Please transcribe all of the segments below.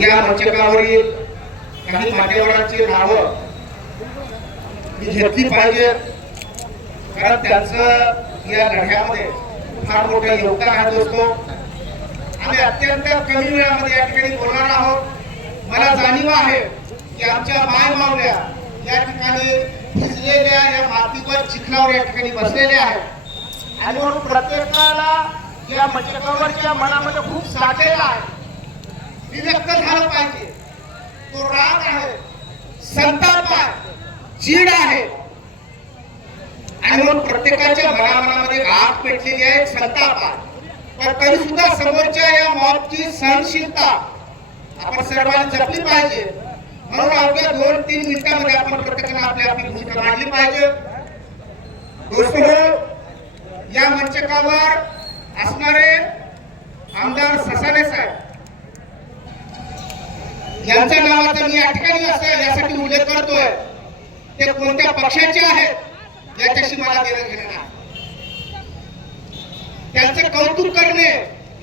या मंचकावरील काही मान्यवरांची नावं मी घेतली पाहिजे, कारण त्यांचं या लढ्यामध्ये फार मोठं योगदान आहे दोस्तो. आम्ही अत्यंत कमी वेळामध्ये या ठिकाणी बोलणार आहोत. मला जाणीव आहे की आमच्या माय मावल्या या ठिकाणी भिजलेल्या या मातीवर चिखलावर या ठिकाणी बसलेल्या आहेत आणि म्हणून प्रत्येकाला या मंचकावरच्या मनामध्ये खूप साठलेला आहे, व्यक्त झालं पाहिजे. तो राग आहे, संताप आहे, चीड आहे आणि म्हणून प्रत्येकाच्या मनामध्ये आग पेटलेली आहे, संताप आहे. पण तरी सुद्धा समोरच्या या मॉबची सहनशीलता आपण सर्वांनी जपली पाहिजे. म्हणून अवघ्या 2-3 मिनिटांमध्ये आपण प्रत्येकाने आपली भूमिका मांडली पाहिजे. दोस्तो, या मंचकावर असणारे आमदार ससाणे साहेब यांच्या नावाचा मी या ठिकाणी असं यासाठी उल्लेख करतोय, ते कोणत्या पक्षाचे आहेत याच्याशी मला देणं घेणं नाही. त्यांचं कौतुक करणे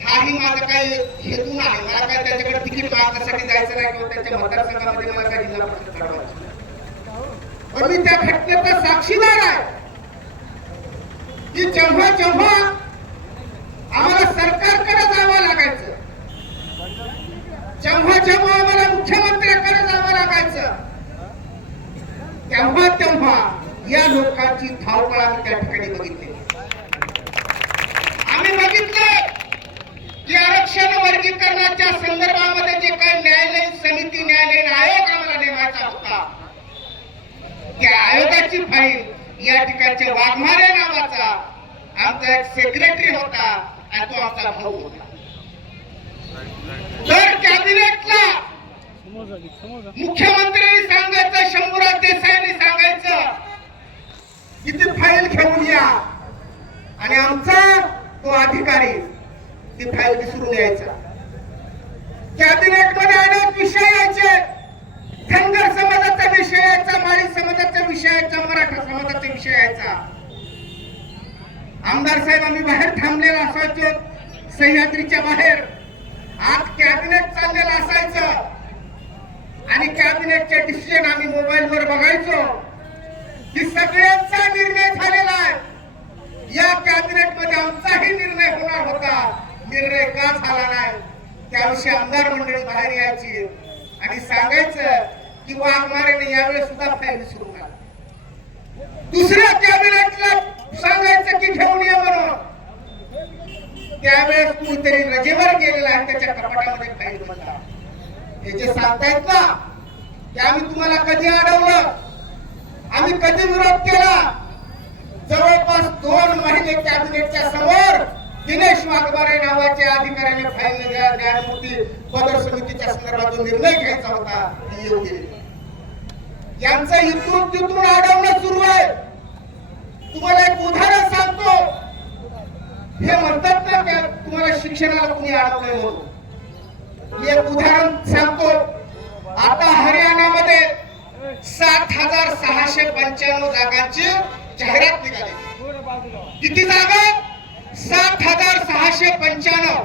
हाही माझा काही हेतू नाही. मला काय त्यांच्याकडे तिकीट मागण्यासाठी जायचं नाही किंवा त्यांच्या मतदारसंघामध्ये मला काही जिल्हा परिषद लढवायची, पण मी त्या घटनेचा साक्षीदार आहे की जेव्हा जेव्हा आम्हाला सरकारकडे जावं लागायचं, जेव्हा जेव्हा आम्हाला मुख्यमंत्र्याकडे जावं लागायचं, तेव्हा तेव्हा या लोकांची धावपळ आम्ही त्या ठिकाणी बघितली. आम्ही बघितलं की आरक्षण वर्गीकरणाच्या संदर्भामध्ये जे काही न्यायालयीन समिती, न्यायालयीन आयोग आम्हाला नेमायचा होता, त्या आयोगाची फाईल या ठिकाणच्या वाघमारे नावाचा आमचा एक सेक्रेटरी होता आणि तो आमचा भाऊ होता. तर कॅबिनेटला मुख्यमंत्र्यांनी सांगायचं, शंभूराज देसाईंनी सांगायचं की ती फाईल घेऊन या आणि आमचा तो अधिकारी ती फाईल विसरून यायचा. कॅबिनेट मध्ये अनेक विषय यायचे, धनगर समाजाचा विषय यायचा, माळी समाजाचा विषय यायचा, मराठा समाजाचा विषय यायचा. आमदार साहेब आम्ही बाहेर थांबलेला असायचो, सह्याद्रीच्या बाहेर. आज कॅबिनेट चाललेलं असायचं आणि कॅबिनेटचे डिसिजन आम्ही मोबाईलवर बघायचो की सगळ्यांचा निर्णय झालेला आहे. या कॅबिनेट मध्ये आमचाही निर्णय होणार होता, निर्णय का झाला नाही त्याविषयी आमदार मंडळी बाहेर यायची आणि सांगायचं की वाघमारेने यावेळेस सुद्धा फाईल विसरू नका. दुसऱ्या कॅबिनेटला सांगायचं की घेऊन ये म्हणून, त्यावेळेस कुणीतरी रजेवर गेलेला आहे, त्याच्या कपाटामध्ये फाईल बदला. हे जे सांगतायत ना ते आम्ही तुम्हाला कधी अडवलं, आम्ही कधी विरोध केला? जवळपास 2 महिने कॅबिनेटच्या समोर दिनेश वाघमारे नावाच्या अधिकाऱ्याने फाईल न्यायमूर्ती पदर समितीच्या संदर्भात जो निर्णय घ्यायचा होता ती येऊ गेली. यांचं इथून तिथून अडवणं सुरू आहे. तुम्हाला एक उदाहरण सांगतो. हे म्हणतात ना की तुम्हाला शिक्षणाला कुणी अडवलंय म्हणून. मी एक उदाहरण सांगतो. आता हरियाणामध्ये 7,695 जागांची जाहिरात निघाली. किती जागा? 7,695.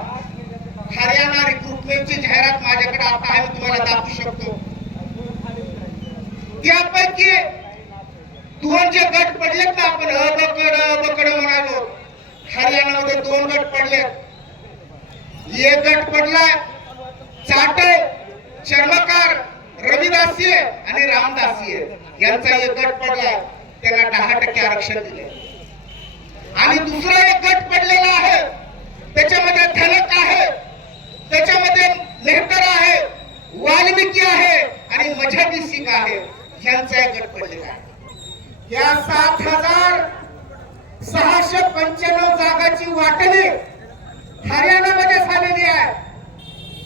हरियाणा रिक्रुटमेंटची जाहिरात माझ्याकडे आता आहे, मी तुम्हाला दाखवू शकतो. त्यापैकी 2 जे गट पडलेत ना, आपण अबकड म्हणालो, हरियाणामध्ये 2 गट पडलेत. एक गट पडलाय चाटे, चर्मकार, रविदासीय आणि रामदासीय यांचा एक गट पडलाय, त्यांना 10% आरक्षण दिले. आणि दुसरा एक गट पडलेला आहे, त्याच्यामध्ये धनक आहे, त्याच्यामध्ये मेहतर आहे, वाल्मिकी आहे आणि मझहबी सिख आहे, यांचा एक गट पडलेला आहे. या 7,695 जागाची वाटणी हरियाणामध्ये झालेली आहे.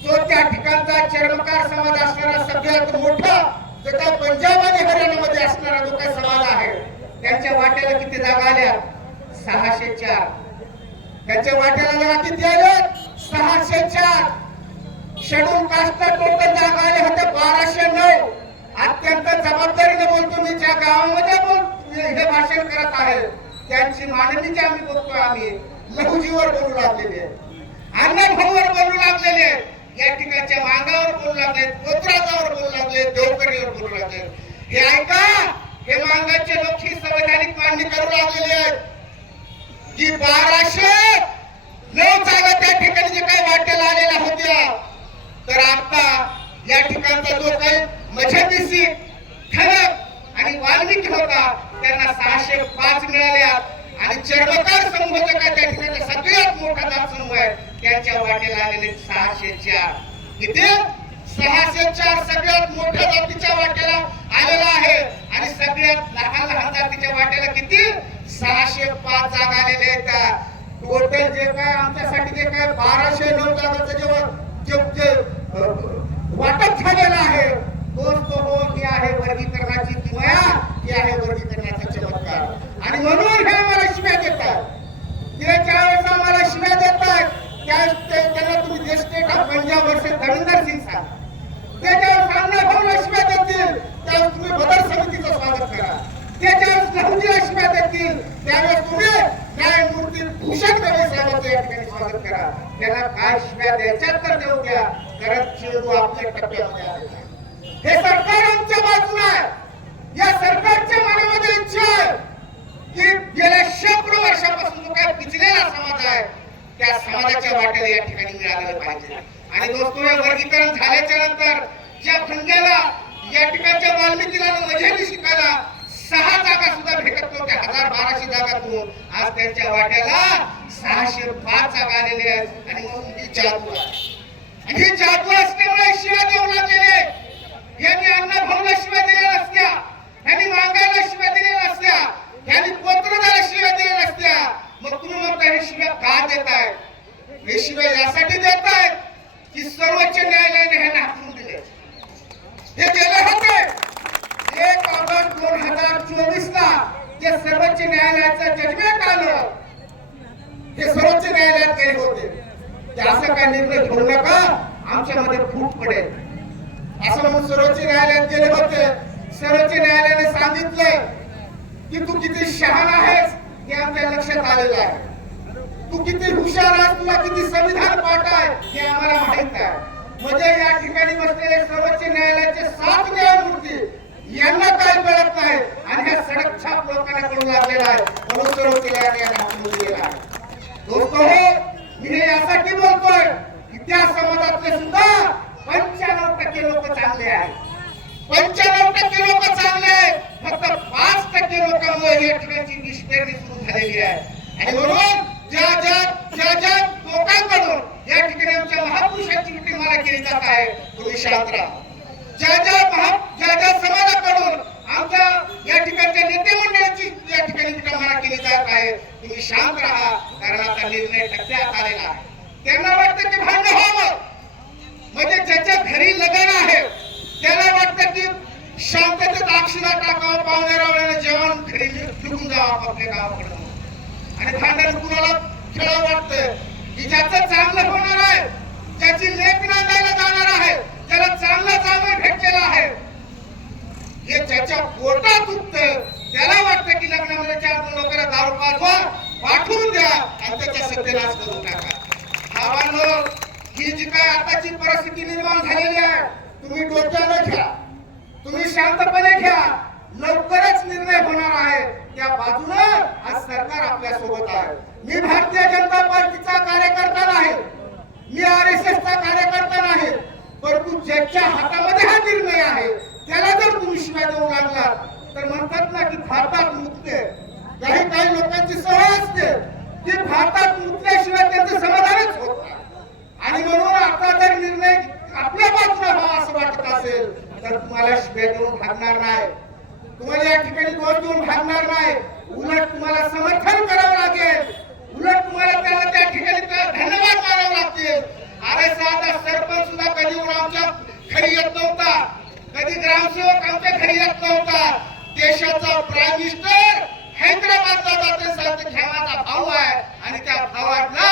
जो त्या ठिकाणचा चर्मकार समाज असणारा सगळ्यात मोठा, जो त्या पंजाब आणि हरियाणामध्ये असणारा जो काही समाज आहे, त्यांच्या वाट्याला किती जागा आल्या? 604. त्यांच्या वाट्याला जागा किती आल्या? 604. शेड्यूल कास्ट टोटल जागा आल्या होत्या 1209. अत्यंत जबाबदारीने बोलतो मी, ज्या गावामध्ये हे भाषण करत आहे त्यांची माननीची आम्ही बोलतो, आम्ही लघुजीवर बोलू लागलेले, अन्नभाऊवर बोलू लागलेले, या ठिकाणच्या मांगावर बोलू लागले, कोतराजावर बोलू लागले, देवकरीवर बोलू लागले. हे ऐका, हे मांगाचे लोक ही संवैधानिक मांडणी करू लागलेले आहेत की 1209 जागा त्या ठिकाणी जे काही वाट्याला आलेल्या होत्या, तर आता या ठिकाणचा जो काही मजहबी ठणक आणि वाल्मिकी होता त्यांना 605 मिळाल्या आणि चर्मकार समूह जो काय त्या ठिकाणचा सगळ्यात मोठा जात समूह आहे त्यांच्या वाट्याला आलेले 604. किती? 604 सगळ्यात मोठ्या जातीच्या वाट्याला आलेला आहे आणि सगळ्यात लहान लहान जातीच्या वाट्याला किती? 605 जागा आलेल्या आहेत. टोटल जे काय आमच्यासाठी जे काय 1209 जागांचं जे वाटप झालेलं आहे दोस्तो हो, ही आहे वर्गीकरणाची किमया, ही आहे वर्गीकरणाचा चमत्कार. आणि म्हणून हे आम्हाला शिव्या देतात. ते ज्यावेळेस आम्हाला शिव्या देतात त्यांना तुम्ही the state of Punjab versus Dharmendra Singh सांगा. ते ज्यावेळेस अण्णाभाऊला शिव्या देतील त्यावेळेस तुम्ही बदर समितीचं स्वागत करा. ते ज्यावेळेस नेहरूजीला शिव्या देतील त्यावेळेस तुम्ही न्यायमूर्ती भूषण गवई साहेबांचं या ठिकाणी स्वागत करा. त्यांना काय शिव्या द्यायच्या तर देऊ द्या, कारण चेंडू आपल्या टप्प्यामध्ये आलेला आहे. हे सरकार आमच्या बाजूला आहे. या सरकारच्या मनामध्ये इच्छा आहे की गेल्या शेकडो वर्षापासून जो काय पिचलेला समाज आहे त्या समाजाच्या वाट्याला या ठिकाणी मिळालेलं पाहिजे. आणि दोस्तो, हे वर्गीकरण झाल्याच्या नंतर ज्या भंग्याला या ठिकाणच्या वाल्मिकीला मजेली शिकायला 6 जागा सुद्धा भेटत नव्हत्या, 1200 जागातून आज त्यांच्या वाट्याला 605 जागा आलेल्या आहेत. आणि म्हणून ही जादू आहे. आणि ही जादू असल्यामुळे शिव्या देऊ लागलेले. यांनी अण्णाभाऊला शिव्या दिल्या नसत्या, यांनी मांगाला शिव्या दिल्या नसत्या, यांनी कोतराला शिव्या दिल्या नसत्या. मग तुम्ही म्हणता हे शिव्या का देताय? हे शिव्या यासाठी देताय की सर्वोच्च न्यायालयाने हे नाकारून दिले. हे गेले होते 1 ऑगस्ट 2024 ला जे सर्वोच्च न्यायालयाचं जजमेंट आलं, हे सर्वोच्च न्यायालयात गेले होते. ते असं काय निर्णय घेऊ नका, आमच्यामध्ये फूट पडेल असं म्हणून सर्वोच्च न्यायालयात गेले होते. सर्वोच्च न्यायालयाने सांगितलं की तू किती शहाणा आहेस हे आमच्या लक्षात आलेलं आहे. तू किती हुशार आहेस, तुला किती संविधान पाठ आहे हे आम्हाला माहित आहे. म्हणजे या ठिकाणी बसलेले सर्वोच्च न्यायालयाचे 7 न्यायमूर्ती यांना काय कळत नाही आणि ह्या सडक छाप लोकांना कळू लागलेला आहे म्हणून सर्वोच्च न्यायालयाने हाकलून दिलेला आहे. दोस्तो हो, मी हे यासाठी बोलतोय की त्या समाजातले सुद्धा 95% लोक चांगले आहेत. 95% लोक चांगले आहेत. फक्त 5% लोकांमुळे या ठिकाणची निष्पेरणी सुरू झालेली आहे. आणि म्हणून ज्या लोकांकडून या ठिकाणी आमच्या महापुरुषांची विटंबना केली जात आहे तुम्ही शांत राहा. ज्या समाजाकडून आमच्या या ठिकाणच्या नेते मंडळीची या ठिकाणी विटंबना केली जात आहे तुम्ही शांत राहा, कारण आता निर्णय टप्प्यात आलेला आहे. त्यांना वाटतं की भांडण व्हावं, म्हणजे ज्याच्या घरी लग्न आहे त्याला वाटतं की शांततेत अक्षिणा टाकावं, पाहुण्यारावळ्याने जेवण घरी निघून जावं आपल्या गावाकडे. आणि भांडण कुणाला खेळावं वाटतं की ज्याचं चांगलं होणार आहे, ज्याची लेक नांदायला जाणार आहे, ज्याला चांगला जावं भेटलेला आहे, हे ज्याच्या पोटात दुखतं त्याला वाटतं की लग्नामध्ये 4 लोकांना दारू पाठवून द्या आणि त्याच्या सत्यानाश करून टाका. भावांनो, ही जी काय आताची परिस्थिती निर्माण झालेली आहे तुम्ही डोक्यानं घ्या, तुम्ही शांतपणे घ्या. लवकरच निर्णय होणार आहे. त्या बाजूने आज सरकार आपल्या सोबत आहे. मी भारतीय जनता पार्टीचा कार्यकर्ता नाही, मी RSSचा कार्यकर्ता नाही, परंतु ज्याच्या हातामध्ये हा निर्णय आहे त्याला जर तुम्ही शिव्या देऊ लागला तर म्हणतात ना की भारतात मुक्ते. काही लोकांची सवय असते की भारतात मुक्त्याशिवाय त्यांचं समाधानच होत नाही. आणि म्हणून आता जर निर्णय आपल्या बाजूला व्हावा असं वाटत असेल तर तुम्हाला शिव्या देऊन भागणार नाही, तुम्हाला या ठिकाणी दोष देऊन भागणार नाही. उलट तुम्हाला समर्थन करावं लागेल, उलट तुम्हाला त्याला त्या ठिकाणी धन्यवाद मानावे लागतील. अरे साधा सरपंच सुद्धा कधी येऊन आमच्या घरी येत नव्हता, कधी ग्रामसेवक आमच्या घरी येत नव्हता. देशाचा प्राईम मिनिस्टर हैदराबादला जाते सांगते खेळाचा भाऊ आहे आणि त्या भावाला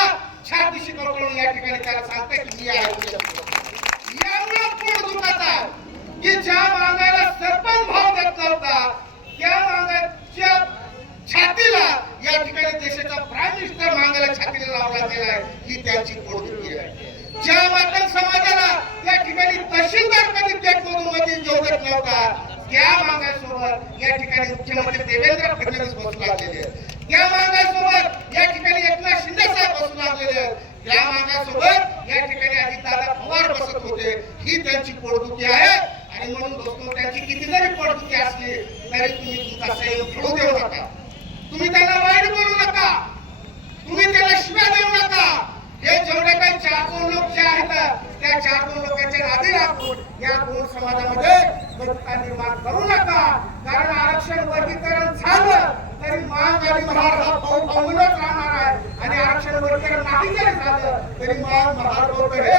छातीशी पकडून या ठिकाणी त्याला सांगते की मी आहे. यामुळे पोट दुखत आहे की ज्या मागायला सरपंच भाव देत नव्हता त्या मागाच्या छातीला या ठिकाणी देशाचा प्राईम मिनिस्टर मागायला छातीला लावला गेला आहे. ही त्यांची पोटदुखी आहे. ज्या मातंग समाजाला होता त्या मागासोबत या ठिकाणी मुख्यमंत्री देवेंद्र फडणवीस बसू लागलेले आहेत, त्या मागासोबत या ठिकाणी एकनाथ शिंदे साहेब बसू लागलेले आहेत, त्या मागासोबत या ठिकाणी अजितदादा पवार बसत होते. ही त्यांची पोटदुखी आहे. आणि म्हणून दोस्तो, त्यांची किती जरी पोटदुखी असली तरी तुम्ही तुमचा संयम खेळू देऊ नका, तुम्ही त्यांना वाईट बोलू नका, तुम्ही त्याला शिव्या देऊ नका. हे जेवढे काही 4-2 लोक जे आहेत त्या 4-2 लोकांच्या नादी लागून या 2 समाजामध्ये मतता निर्माण करू नका. कारण आरक्षण वर्गीकरण झालं तरी माग आणि महार हा पाऊलच राहणार आहे. आणि आरक्षण वर्गीकरण नाही जरी झालं तरी माग महार हे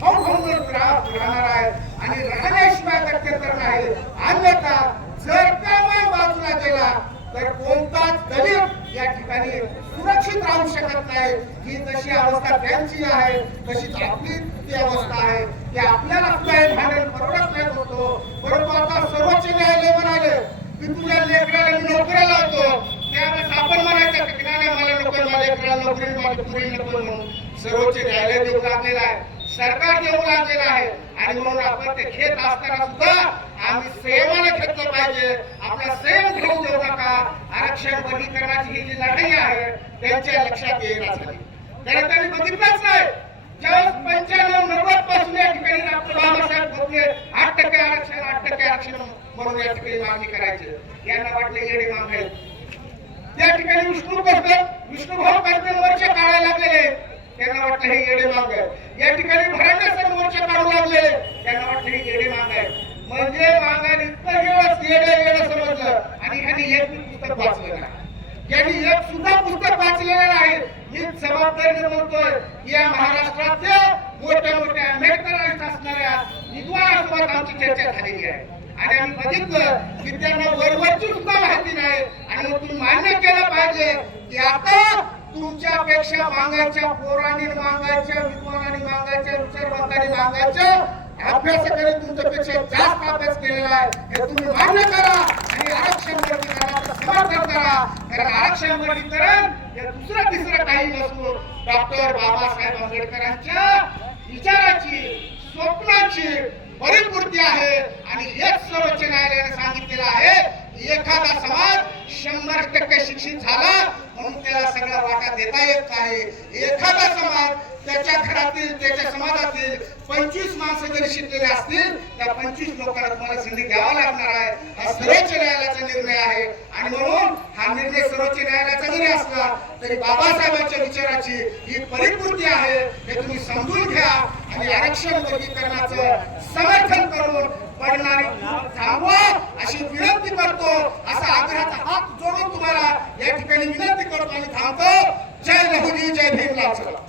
पाऊलच राहणार आहे. आणि राहण्याशिवाय गत्यंतर नाही. अन्यथा जर का माग बाजूला गेला तर कोणताच दलित या ठिकाणी सुरक्षित राहू शकत नाही. ही जशी अवस्था त्यांची आहे तशीच आपली ती अवस्था आहे की आपल्याला सुद्धा हे भांडण परवडत नाही होतो. परंतु आता सर्वोच्च न्यायालय म्हणाले की तुझ्या लेकराला मी नोकऱ्या लावतो, त्यावेळेस आपण म्हणायचं की नाही मला नको, माझ्या लेकराला नोकरी माझी पुरी नको म्हणून सर्वोच्च न्यायालय देऊ लागलेला आहे, सरकार देऊ लागलेलं आहे. आणि म्हणून आपण ते घेत असताना सुद्धा आम्ही संयमाने घेतलं पाहिजे. आपला संयम घेऊन देऊ नका. आरक्षण वर्गीकरणाची ही जी लढाई आहे त्यांच्या लक्षात येणार झाली. त्याला त्यांनी बघितलंच नाही. ज्यावेळेस 95-90 पासून या ठिकाणी डॉक्टर बाबासाहेब भोसले 8% आरक्षण 8% आरक्षण म्हणून या ठिकाणी मागणी करायची, यांना वाटलं येडे माग आहेत. त्या ठिकाणी विष्णुभाऊ करते मोर्चे काढायला लागलेले, त्यांना वाटलं हे येडे माग आहे. या ठिकाणी भरांडे सर मोर्चे काढू लागलेले, त्यांना वाटलं हे येडे माग आहे. म्हणजे मागाने इतकं येडे समजलं. आणि ह्यांनी एक पुस्तक वाचलं नाही, यांनी एक सुद्धा पुस्तक वाचलेलं नाही. मी जबाबदारीने म्हणतोय या महाराष्ट्रातल्या मोठ्या आंबेडकरांत असणाऱ्या विद्वानासोबत आमची चर्चा झालेली आहे. आणि आम्ही बघितलं की त्यांना वरवरची सुद्धा माहिती नाही. आणि मग तुम्ही मान्य केलं पाहिजे की आता तुमच्यापेक्षा मागायच्या पोरांनी मागायच्या विद्वानांनी मागायच्या विचारवंतांनी मागायच्या अभ्यासकांनी तुमच्यापेक्षा जास्त अभ्यास केलेला आहे हे तुम्ही मान्य करा. आणि आरक्षण वर्गीकरणाचं समर्थन करा. कारण आरक्षण वर्गीकरण हे दुसरं तिसरं काही नसून डॉक्टर बाबासाहेब आंबेडकरांच्या विचाराची स्वप्नाची परिपूर्ती आहे. आणि हेच सर्वोच्च न्यायालयाने सांगितलेलं आहे एखादा समाज 100% शिक्षित झाला म्हणून त्याला सगळा वाटा देता येत नाही. एखादा समाज त्याच्या घरातील त्याच्या समाजातील 25 माणसं जरी शिकलेले असतील त्या 25 लोकांना तुम्हाला संधी द्यावा लागणार आहे. हा सर्वोच्च न्यायालयाचा निर्णय आहे. आणि म्हणून हा निर्णय सर्वोच्च न्यायालयाचा जरी असला तरी बाबासाहेबांच्या विचाराची ही परिपूर्ती आहे हे तुम्ही समजून घ्या. आणि आरक्षण वर्गीकरणाचं समर्थन करून पडणारी थांबवा अशी विनंती करतो. असा आग्रहाचा हात जोडून तुम्हाला या ठिकाणी विनंती करतो आणि थांबतो. जय लहुजी, जय भीम.